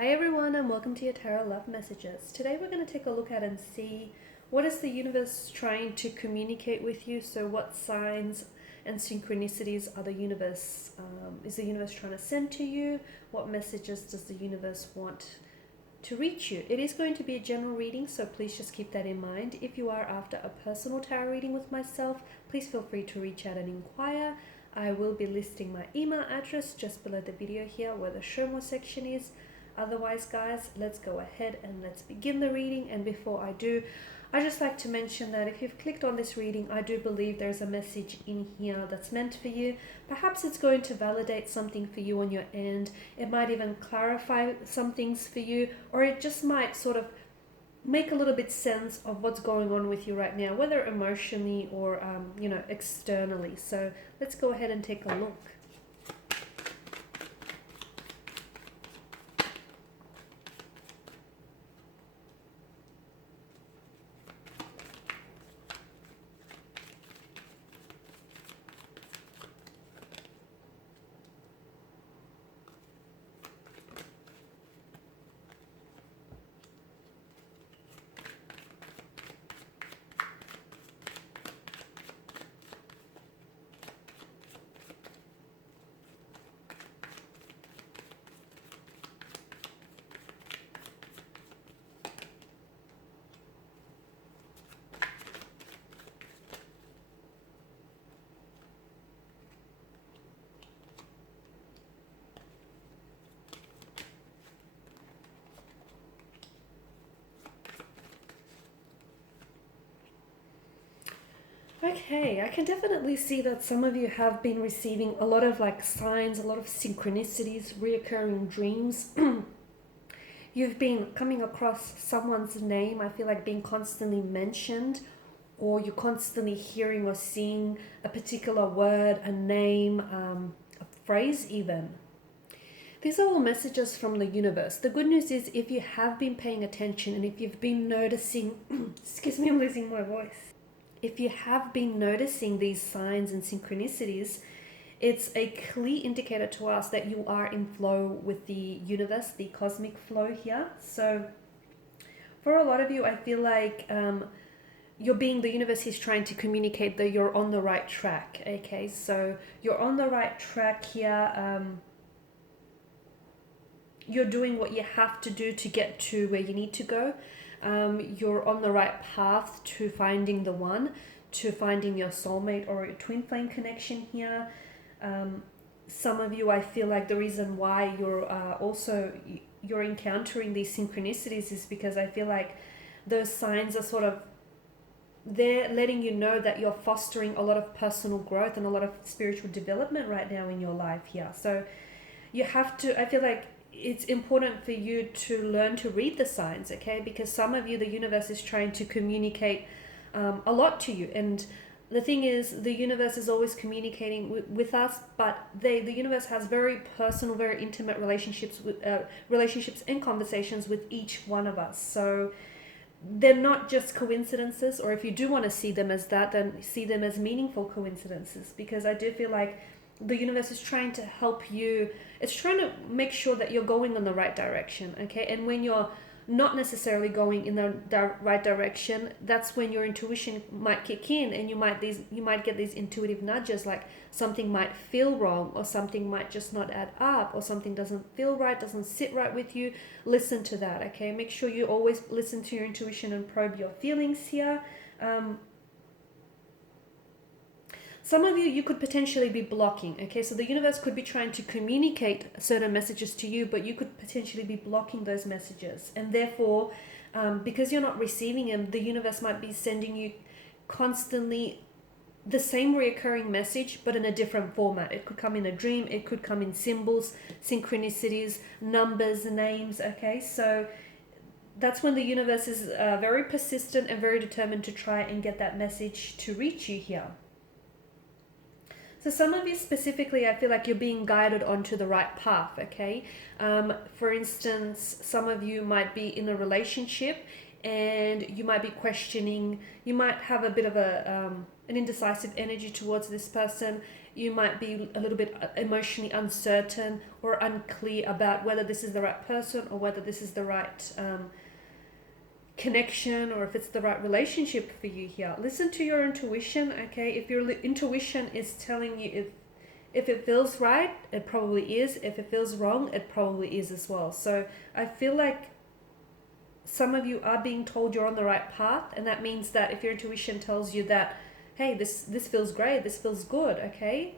Hi everyone and welcome to your Tarot Love Messages. Today we're going to take a look at and see what is the universe trying to communicate with you. So what signs and synchronicities are is the universe trying to send to you? What messages does the universe want to reach you? It is going to be a general reading, so please just keep that in mind. If you are after a personal tarot reading with myself, please feel free to reach out and inquire. I will be listing my email address just below the video here where the show more section is. Otherwise, guys, let's go ahead and let's begin the reading. And before I do, I just like to mention that if you've clicked on this reading, I do believe there's a message in here that's meant for you. Perhaps it's going to validate something for you on your end. It might even clarify some things for you, or it just might sort of make a little bit sense of what's going on with you right now, whether emotionally or externally. So let's go ahead and take a look. Okay, I can definitely see that some of you have been receiving a lot of signs, a lot of synchronicities, reoccurring dreams. You've been coming across someone's name, I feel like being constantly mentioned, or you're constantly hearing or seeing a particular word, a name, a phrase even. These are all messages from the universe. The good news is if you have been paying attention and if you've been noticing, excuse me, I'm losing my voice. If you have been noticing these signs and synchronicities, it's a clear indicator to us that you are in flow with the universe, the cosmic flow here. So for a lot of you, I feel like the universe is trying to communicate that you're on the right track. Okay, so you're on the right track here. You're doing what you have to do to get to where you need to go. You're on the right path to finding the one, to finding your soulmate or your twin flame connection here. Some of you, I feel like the reason why you're encountering these synchronicities is because I feel like those signs are they're letting you know that you're fostering a lot of personal growth and a lot of spiritual development right now in your life here. So you have to, I feel like it's important for you to learn to read the signs, okay? Because some of you, the universe is trying to communicate a lot to you. And the thing is, the universe is always communicating with us, but the universe has very personal, very intimate relationships and conversations with each one of us. So they're not just coincidences, or if you do want to see them as that, then see them as meaningful coincidences, because I do feel like the universe is trying to help you. It's trying to make sure that you're going in the right direction, okay? And when you're not necessarily going in the right direction, that's when your intuition might kick in, and you might get these intuitive nudges, like something might feel wrong, or something might just not add up, or something doesn't feel right, doesn't sit right with you. Listen to that, okay? Make sure you always listen to your intuition and probe your feelings here. Some of you could potentially be blocking, okay? So the universe could be trying to communicate certain messages to you, but you could potentially be blocking those messages. And therefore, because you're not receiving them, the universe might be sending you constantly the same reoccurring message, but in a different format. It could come in a dream, it could come in symbols, synchronicities, numbers, names, okay? So that's when the universe is very persistent and very determined to try and get that message to reach you here. So some of you specifically, I feel like you're being guided onto the right path, okay? For instance, some of you might be in a relationship and you might be questioning, you might have a bit of an indecisive energy towards this person, you might be a little bit emotionally uncertain or unclear about whether this is the right person or whether this is the right connection or if it's the right relationship for you here. Listen to your intuition, okay? If your intuition is telling you if it feels right, it probably is. If it feels wrong, it probably is as well. So I feel like some of you are being told you're on the right path, and that means that if your intuition tells you that, hey, this feels great, this feels good, okay,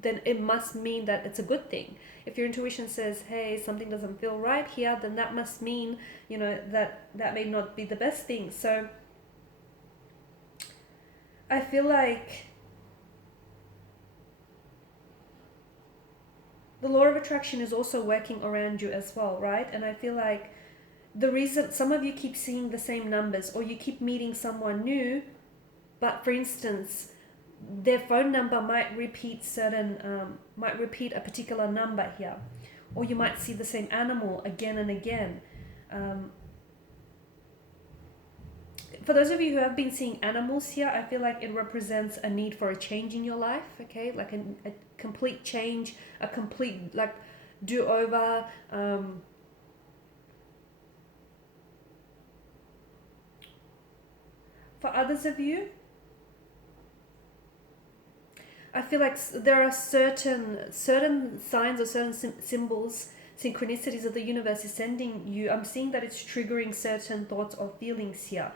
then it must mean that it's a good thing. If your intuition says, hey, something doesn't feel right here, then that must mean, that may not be the best thing. So I feel like the law of attraction is also working around you as well, right? And I feel like the reason some of you keep seeing the same numbers, or you keep meeting someone new, but for instance, their phone number might repeat a particular number here, or you might see the same animal again and again. For those of you who have been seeing animals here, I feel like it represents a need for a change in your life, okay? Like a complete change, a complete do-over. For others of you, I feel like there are certain signs or certain symbols, synchronicities that the universe is sending you. I'm seeing that it's triggering certain thoughts or feelings here.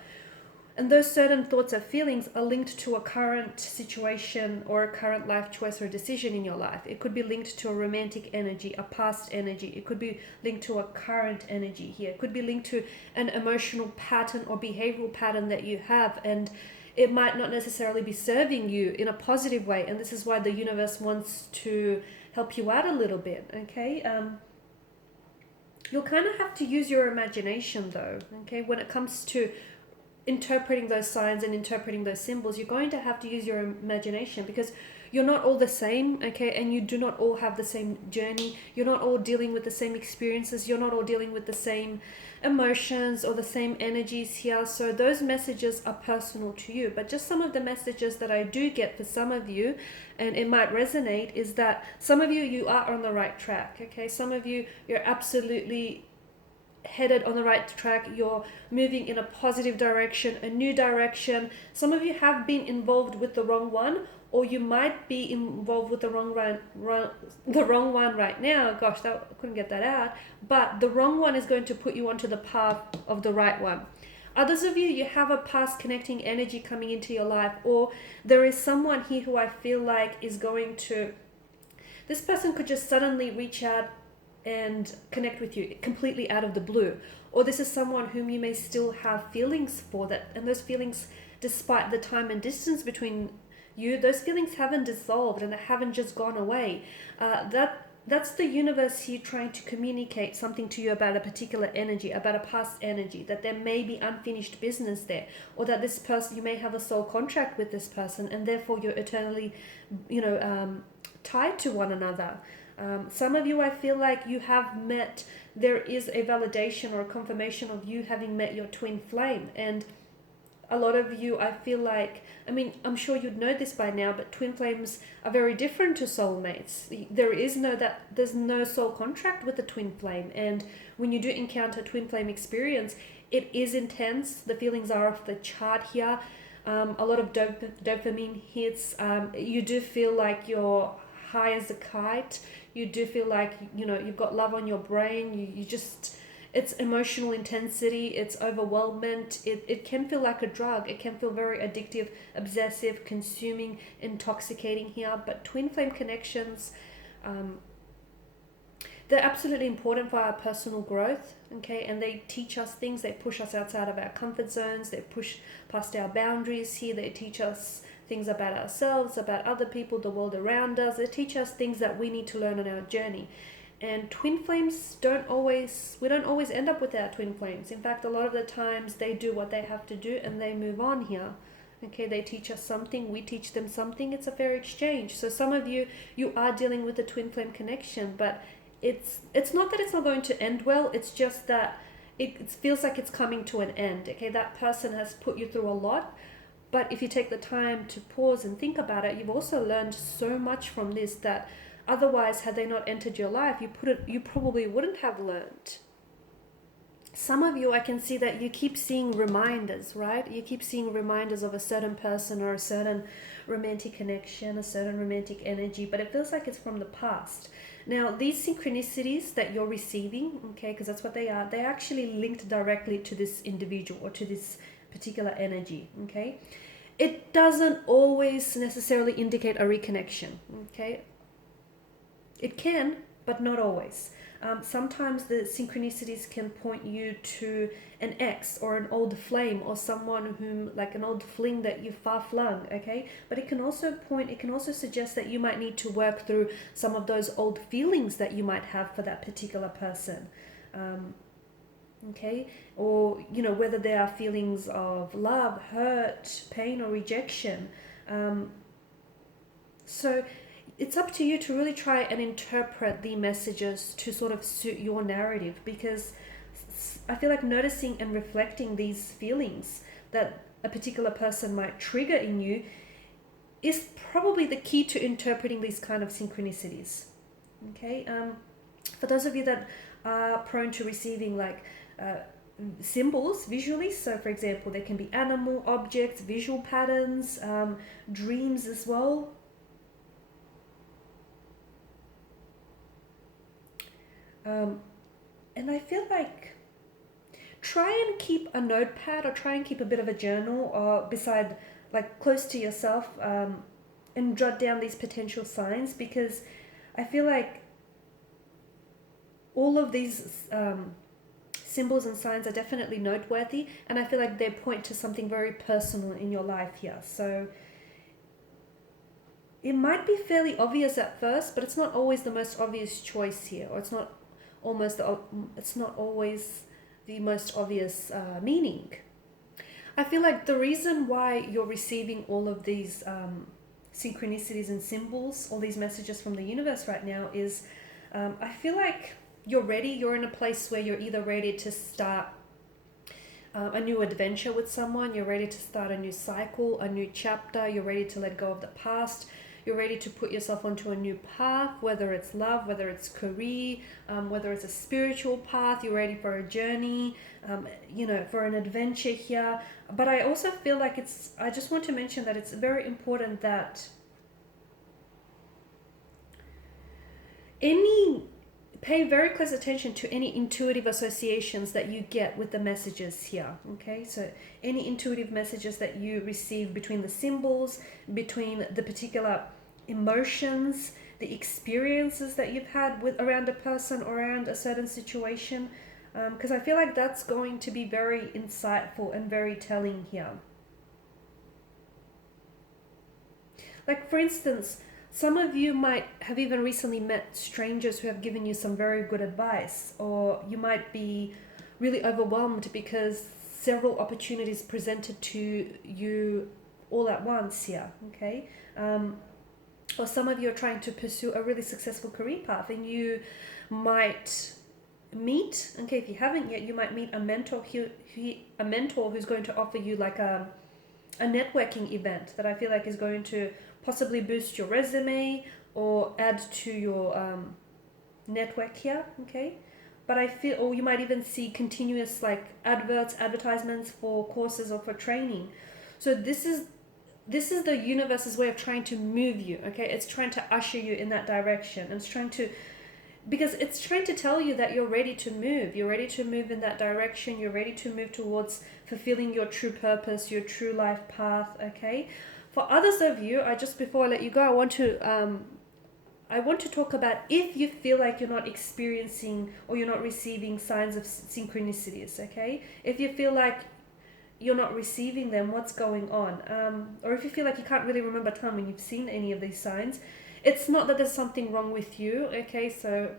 And those certain thoughts or feelings are linked to a current situation or a current life choice or decision in your life. It could be linked to a romantic energy, a past energy. It could be linked to a current energy here. It could be linked to an emotional pattern or behavioral pattern that you have, and it might not necessarily be serving you in a positive way. And this is why the universe wants to help you out a little bit, okay? You'll kind of have to use your imagination though, okay? When it comes to interpreting those signs and interpreting those symbols, you're going to have to use your imagination, because you're not all the same, okay? And you do not all have the same journey. You're not all dealing with the same experiences. You're not all dealing with the same emotions or the same energies here. So those messages are personal to you. But just some of the messages that I do get for some of you, and it might resonate, is that some of you are on the right track, okay? Some of you, you're absolutely headed on the right track. You're moving in a positive direction, a new direction. Some of you have been involved with the wrong one, or you might be involved with the wrong one right now. Gosh, I couldn't get that out. But the wrong one is going to put you onto the path of the right one. Others of you, you have a past connecting energy coming into your life, or there is someone here who I feel like is going to, this person could just suddenly reach out and connect with you completely out of the blue. Or this is someone whom you may still have feelings for, that, and those feelings, despite the time and distance between you, those feelings haven't dissolved and they haven't just gone away. That's the universe here trying to communicate something to you about a particular energy, about a past energy, that there may be unfinished business there, or that this person, you may have a soul contract with this person, and therefore you're eternally tied to one another. Some of you, I feel like you have met, there is a validation or a confirmation of you having met your twin flame. And a lot of you, I feel like, I'm sure you'd know this by now, but twin flames are very different to soulmates. There's no soul contract with a twin flame. And when you do encounter twin flame experience, it is intense. The feelings are off the chart here. A lot of dopamine hits. You do feel like you're high as a kite. You do feel like, you've got love on your brain. You just, it's emotional intensity, it's overwhelmment. It can feel like a drug. It can feel very addictive, obsessive, consuming, intoxicating here. But twin flame connections, they're absolutely important for our personal growth, okay? And they teach us things. They push us outside of our comfort zones. They push past our boundaries here. They teach us things about ourselves, about other people, the world around us. They teach us things that we need to learn on our journey. And twin flames we don't always end up with our twin flames. In fact, a lot of the times they do what they have to do and they move on here. Okay, they teach us something, we teach them something. It's a fair exchange. So some of you are dealing with a twin flame connection, but it's not that it's not going to end well. It's just that it feels like it's coming to an end. Okay, that person has put you through a lot. But if you take the time to pause and think about it, you've also learned so much from this that otherwise, had they not entered your life, you probably wouldn't have learned. Some of you, I can see that you keep seeing reminders, right? You keep seeing reminders of a certain person or a certain romantic connection, a certain romantic energy, but it feels like it's from the past. Now, these synchronicities that you're receiving, okay, because that's what they are, they're actually linked directly to this individual or to this particular energy, okay? It doesn't always necessarily indicate a reconnection, okay? It can, but not always. Sometimes the synchronicities can point you to an ex or an old flame or someone whom, like an old fling that you far flung, okay? But it can also suggest that you might need to work through some of those old feelings that you might have for that particular person. Okay, or whether there are feelings of love, hurt, pain, or rejection. So it's up to you to really try and interpret the messages to sort of suit your narrative, because I feel like noticing and reflecting these feelings that a particular person might trigger in you is probably the key to interpreting these kind of synchronicities. Okay, for those of you that are prone to receiving symbols visually, so for example, there can be animal, objects, visual patterns, dreams as well. And I feel like try and keep a notepad or try and keep a bit of a journal or beside, like close to yourself, and jot down these potential signs, because I feel like all of these symbols and signs are definitely noteworthy, and I feel like they point to something very personal in your life here. So it might be fairly obvious at first, but it's not always the most obvious choice here, or it's not always the most obvious meaning. I feel like the reason why you're receiving all of these synchronicities and symbols, all these messages from the universe right now is, I feel like you're ready. You're in a place where you're either ready to start a new adventure with someone, you're ready to start a new cycle, a new chapter, you're ready to let go of the past, you're ready to put yourself onto a new path, whether it's love, whether it's career, whether it's a spiritual path, you're ready for a journey, for an adventure here. But I also feel like I just want to mention that it's very important that pay very close attention to any intuitive associations that you get with the messages here, okay? So any intuitive messages that you receive between the symbols, between the particular emotions, the experiences that you've had around a person or around a certain situation, because I feel like that's going to be very insightful and very telling here. Like, for instance, some of you might have even recently met strangers who have given you some very good advice, or you might be really overwhelmed because several opportunities presented to you all at once here, okay? Or some of you are trying to pursue a really successful career path, and you might meet, okay, if you haven't yet, you might meet a mentor who's going to offer you like a networking event that I feel like is going to possibly boost your resume or add to your network here, okay? But I feel, or you might even see continuous like advertisements for courses or for training. So this is the universe's way of trying to move you, okay? It's trying to usher you in that direction. And because it's trying to tell you that you're ready to move. You're ready to move in that direction. You're ready to move towards fulfilling your true purpose, your true life path, okay? For others of you, before I let you go, I want to talk about if you feel like you're not experiencing or you're not receiving signs of synchronicities, okay? If you feel like you're not receiving them, what's going on? Or if you feel like you can't really remember a time when you've seen any of these signs, it's not that there's something wrong with you, okay? So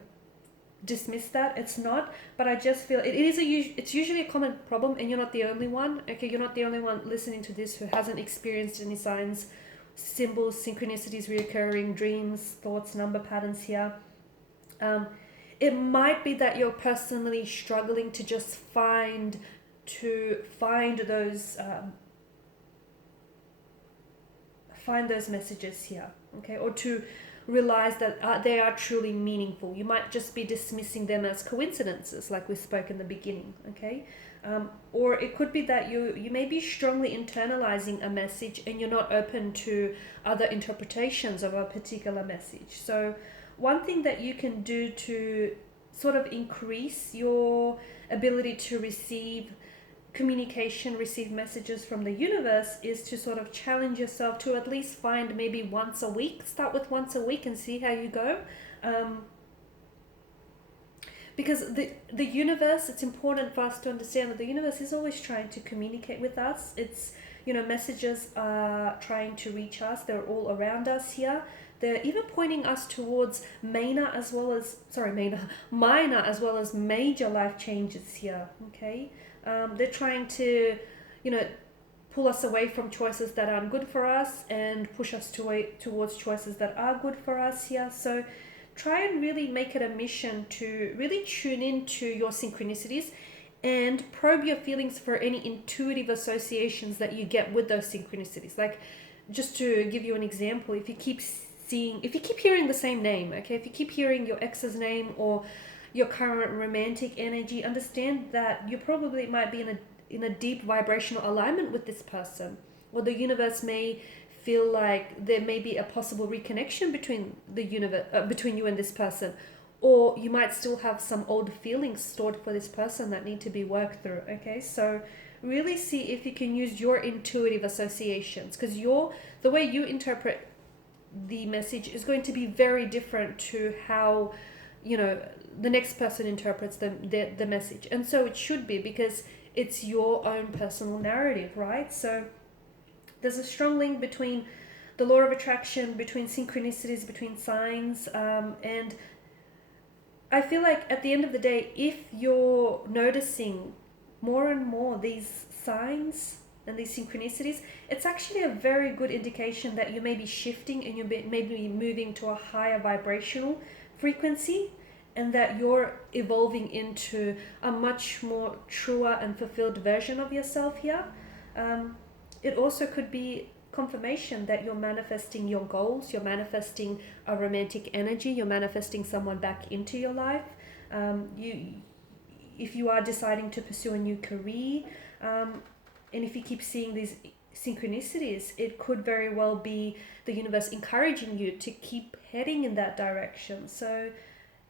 dismiss that. It's not, but I just feel it's usually a common problem, and you're not the only one, okay? You're not the only one listening to this who hasn't experienced any signs, symbols, synchronicities, reoccurring dreams, thoughts, number patterns here. It might be that you're personally struggling to just find those find those messages here, okay, or to realize that they are truly meaningful. You might just be dismissing them as coincidences, like we spoke in the beginning, okay? Or it could be that you may be strongly internalizing a message and you're not open to other interpretations of a particular message. So one thing that you can do to sort of increase your ability to receive communication, receive messages from the universe, is to sort of challenge yourself to at least find maybe once a week. Start with once a week and see how you go. Because the universe, it's important for us to understand that the universe is always trying to communicate with us. It's, messages are trying to reach us. They're all around us here. They're even pointing us towards minor as well as major life changes here, okay? They're trying to, pull us away from choices that aren't good for us and push us towards choices that are good for us here. So try and really make it a mission to really tune into your synchronicities and probe your feelings for any intuitive associations that you get with those synchronicities. Like, just to give you an example, if you keep hearing the same name, okay, if you keep hearing your ex's name or your current romantic energy, understand that you probably might be in a deep vibrational alignment with this person, or the universe may feel like there may be a possible reconnection between between you and this person, or you might still have some old feelings stored for this person that need to be worked through. Okay, so really see if you can use your intuitive associations, because the way you interpret the message is going to be very different to how the next person interprets the message. And so it should be, because it's your own personal narrative, right? So there's a strong link between the law of attraction, between synchronicities, between signs, and I feel like at the end of the day, if you're noticing more and more these signs and these synchronicities, it's actually a very good indication that you may be shifting and you may be moving to a higher vibrational frequency, and that you're evolving into a much more truer and fulfilled version of yourself here. It also could be confirmation that you're manifesting your goals, you're manifesting a romantic energy, you're manifesting someone back into your life. If you are deciding to pursue a new career, and if you keep seeing these synchronicities, it could very well be the universe encouraging you to keep heading in that direction. So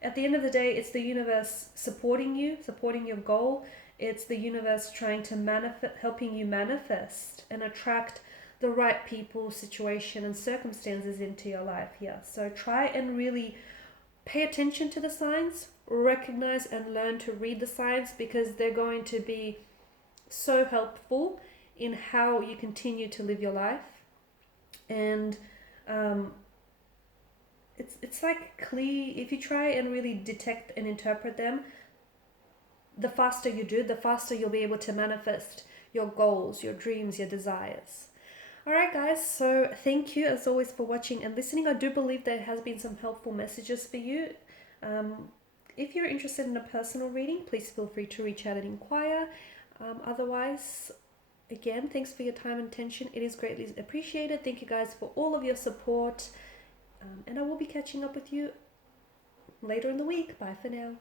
at the end of the day, it's the universe supporting you, supporting your goal. It's the universe trying to helping you manifest and attract the right people, situation, and circumstances into your life here. So try and really pay attention to the signs, recognize and learn to read the signs, because they're going to be so helpful in how you continue to live your life. And it's like clear. If you try and really detect and interpret them, the faster you do, the faster you'll be able to manifest your goals, your dreams, your desires. Alright guys, so thank you as always for watching and listening. I do believe there has been some helpful messages for you. If you're interested in a personal reading, please feel free to reach out and inquire. Otherwise, again, thanks for your time and attention. It is greatly appreciated. Thank you guys for all of your support. And I will be catching up with you later in the week. Bye for now.